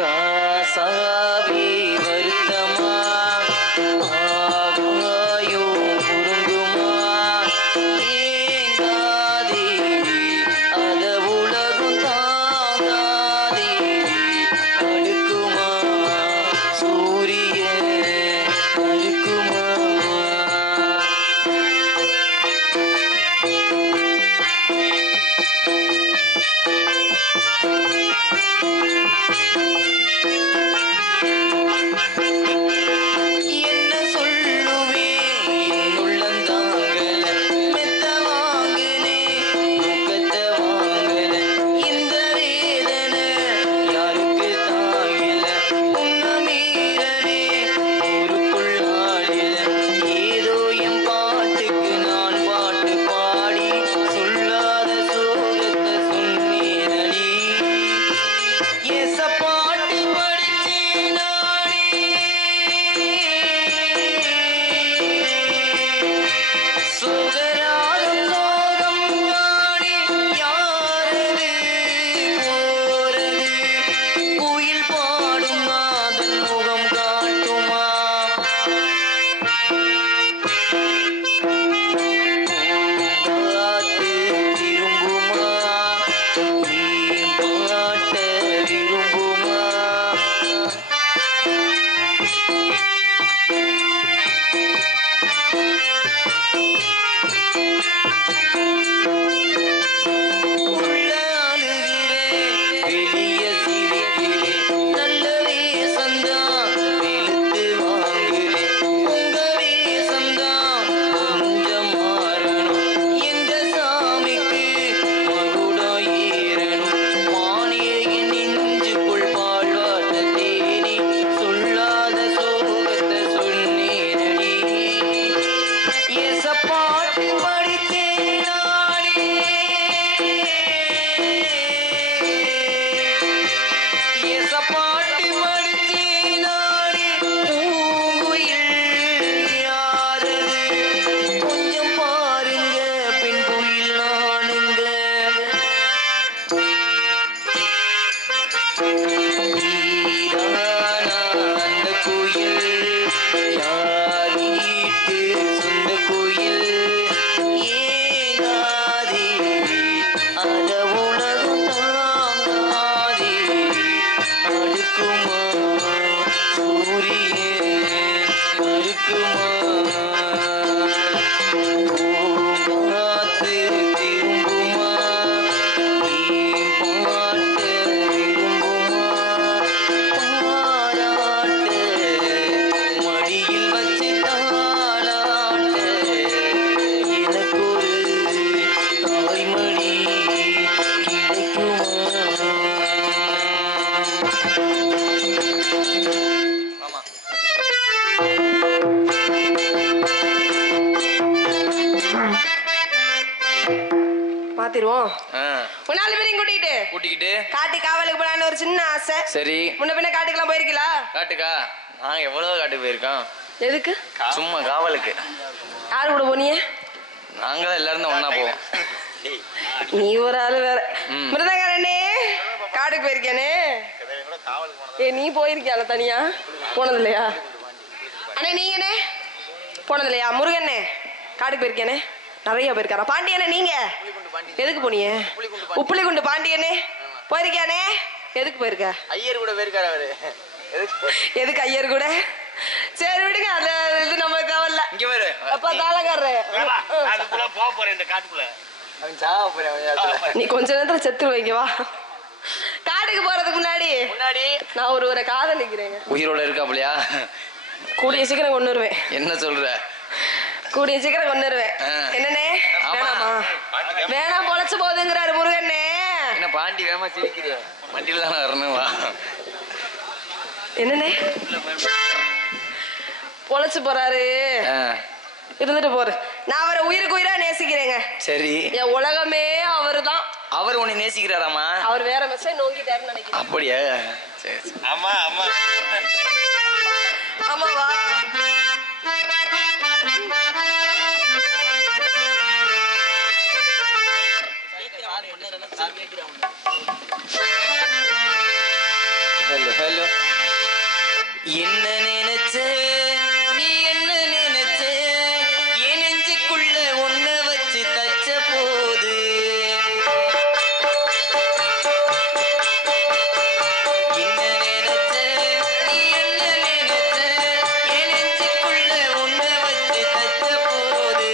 ராசாவி வருத்தமா ஆகாயோ குறுங்குமா ஏங்காதே அத உலகம் தாங்காதே அடுக்குமா சூரிய அடுக்குமா கூட்டிக்கிட்டு காட்டு காவலுக்கு போலான்னு ஒரு சின்ன ஆசை. சரி, முன்ன பின்ன காட்டுக்கெல்லாம் போயிருக்கீங்களா? காட்டுக்கா நான் எவ்வளவு காட்டுக்கு போயிருக்கோம். எதுக்கு? சும்மா காவலுக்கு. யாரு கூட போனீங்க? நாங்களாம் எல்லாரும் ஒன்னா போவோம். நீ ஒரு ஆளு வேற. மிருதகாரனே காட்டுக்கு போயிருக்கேனே. நீ போயிருக்கியால தனியா? போனது இல்லையா? அண்ணே நீங்கண்ணே போனது இல்லையா? முருகண்ணே காட்டுக்கு போயிருக்கேனே. நிறைய போயிருக்காரா? பாண்டியனே நீங்க எதுக்கு போனீங்க? உப்புளிகுண்டு பாண்டியனே போயிருக்கானே. எதுக்கு போயிருக்க? ஐயர் கூட போயிருக்காரு அவரு. எதுக்கு ஐயர் கூட? சரி விடுங்க, அது இது நம்மளுக்கு தேவையில்ல. இங்க பாரு அப்பா தாளக்காரரு, அதுக்குள்ள போக போறேன் இந்த காட்டுக்குள்ள. அவன் சாவ போறேன். நீ கொஞ்ச நேரத்துல செத்து வைங்க வா. காட்டுக்கு போறதுக்கு முன்னாடி நான் ஒரு காதலிக்கிறேங்க. உயிரோட இருக்காப்லையா? கூடிய சீக்கிரம் கொண்டு வருவேன். என்ன சொல்ற? கூடிய சீக்கிரம் கொண்டு வருவேன். என்னன்னே? வேணாமா? வேணாம் பொழைச்சு போகுதுங்கிறாரு முருகண்ணே. என்ன பாண்டி வேமா சிரிக்கிறிய? வண்டியில தானே வரணும் வா. என்னன்னே பொழைச்சு போறாரு, இருந்துட்டு போற. நான் அவரை உயிருக்கு உயிரா நேசிக்கிறேங்க. சரி, என் உலகமே அவரு தான். அவர் உன்னை நேசிக்கிறாராமா? அவர் வேற மெசேஜ் நோங்கிட்டாருன்னு நினைக்கிறேன். அப்படியா? சரி சரி. ஆமா ஆமா ஆமாவா? ஹலோ ஹலோ என்ன நினைச்ச நீ என்ன நினைச்ச என் நெஞ்சுக்குள்ள ஒன்ன வச்சு தச்ச போது என்ன நினைச்ச நீ என்ன நினைச்ச என் நெஞ்சுக்குள்ள ஒன்ன வச்சு தச்ச போது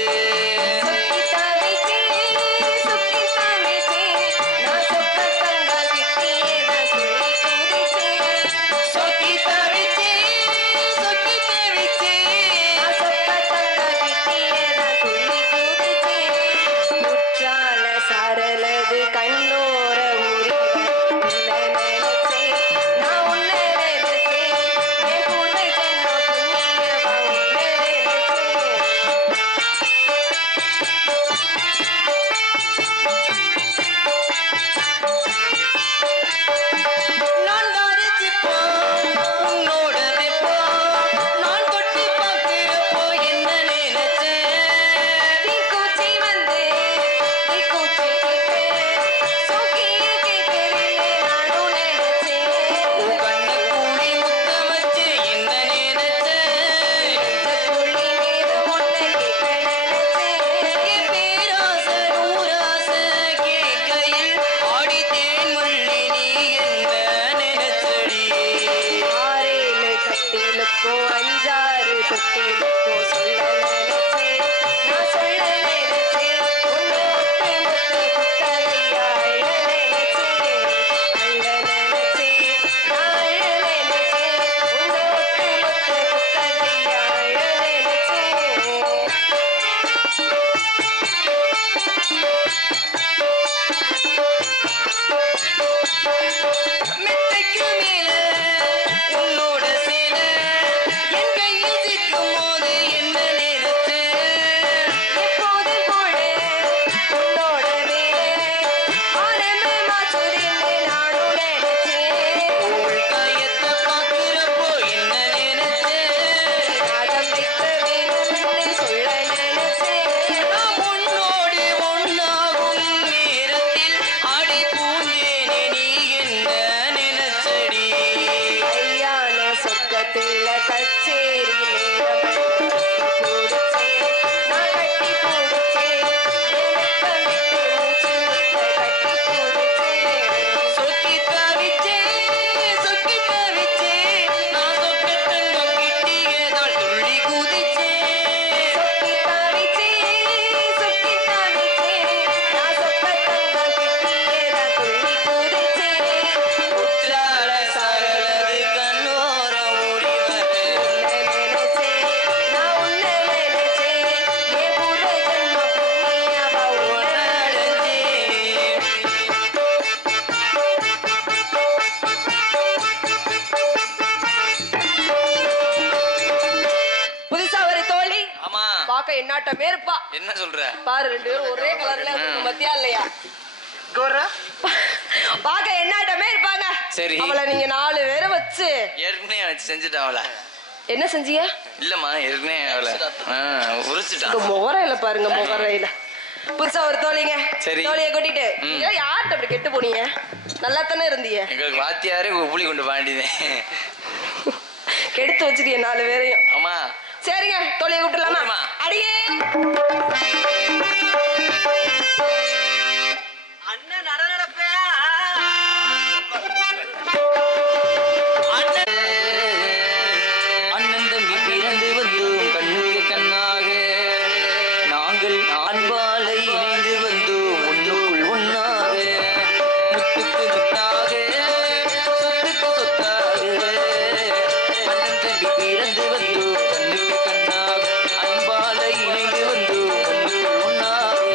என்ன சொல்ற பாரு ரெண்டு பேரும் ஒரே கலர்ல மத்தியா இல்லையா பாக்க என்னாட்டமே இருப்பாங்க. சரி அவளை நீங்க 4 பேரை வச்சு ஏற்கனவே வச்சு செஞ்சுட்டா அவளை என்ன செஞ்சீங்க இல்லம்மா ஏற்கனவே அவளை உரிச்சுட்டா முகரையில பாருங்க முகரையில புதுசா ஒரு தோழிங்க சரி தோழியை கூட்டிட்டு யார்கிட்ட அப்படி கெட்டு போனீங்க நல்லா தானே இருந்தீங்க எங்களுக்கு வாத்தியாரே புளி கொண்டு பாண்டிதேன் கெடுத்து வச்சிருக்கீங்க 4 பேரையும் ஆமா சரிங்க தோழியை கூப்பிட்டுலாமா அடியே அண்ணன் நடப்பே அண்ணன் தம்பி பிறந்து வந்தோம் கண்ணுக்கு கண்ணாக நாங்கள் அன்பாலை இணைந்து வந்தோம் ஒன்றுக்குள் ஒன்னாக முத்துக்கு முத்தாக சொத்துக்கு சொத்தாக அண்ணன் தம்பி பிறந்து வந்தோம் கண்ணுக்கு கண்ணாக அன்பாலை இணைந்து வந்தோம் ஒன்றுக்குள் ஒன்னாக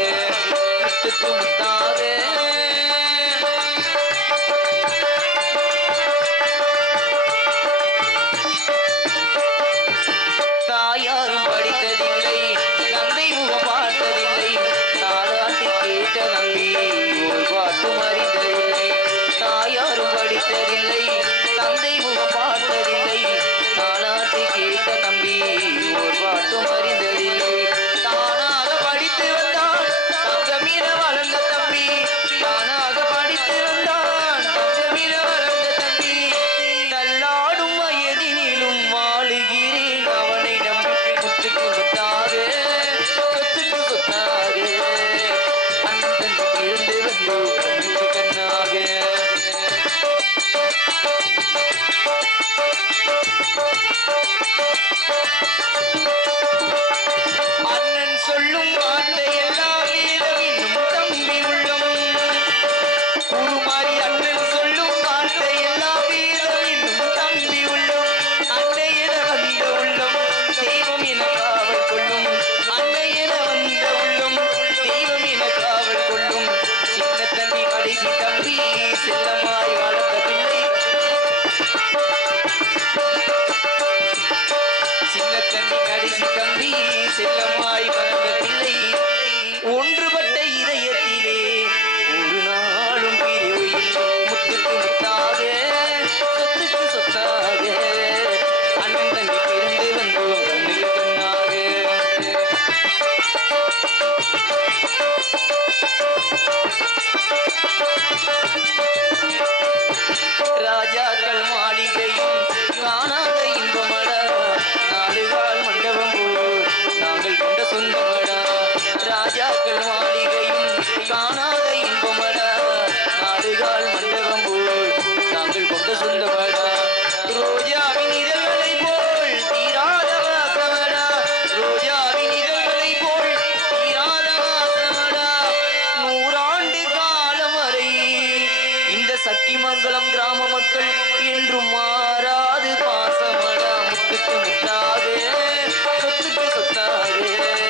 அண்ணன் சொல்லும் வார்த்தை எல்லாம் வீரம் இன்னும் தம்பி உள்ளம் உருமாறி அண்ணன் சொல்லும் வார்த்தை எல்லாம் வீரம் இன்னும் தம்பி உள்ளம் அன்னை என வந்த உள்ளம் தெய்வம் என காவல் கொள்ளும் அன்னை என வந்த உள்ளம் தெய்வம் என காவல் கொள்ளும் சின்ன தம்பி கடைசி தம்பி செல்லமாய் வளர்ந்த பிள்ளை சின்ன தம்பி கடைசி தம்பி செல்லமாய் வளர்ந்த பிள்ளை ஒன்றுபட்ட இதயத்திலே ஒரு நாளும் பிரிவு இல்லை முத்துக்கு முத்தாக சொத்துக்கு சொத்தாக அண்ணன் தம்பி பிறந்து வந்தோம் கண்ணுக்கு கண்ணாக ராஜாக்கள் மாளிகையும் காணாத இன்பமடா நாலு கால் மண்டபம் போல் நாங்கள் கொண்ட சொந்தமடா ராஜாக்கள் மாளிகையும் காணாத இன்பமடா நாலு கால் மண்டபம் போல் நாங்கள் கொண்ட சொந்தமடா ரோஜாவின் இதழ்களை போல் தீராத வாசமடா ரோஜாவின் இதழ்களை போல் தீராத வாசமடா நூறாண்டு காலம் வரை இந்த சக்கிமங்கலம் கிராம மக்கள் என்றும் மாறாது பாசமடா முத்துக்கு முத்தாக சொத்துக்கு சொத்தாக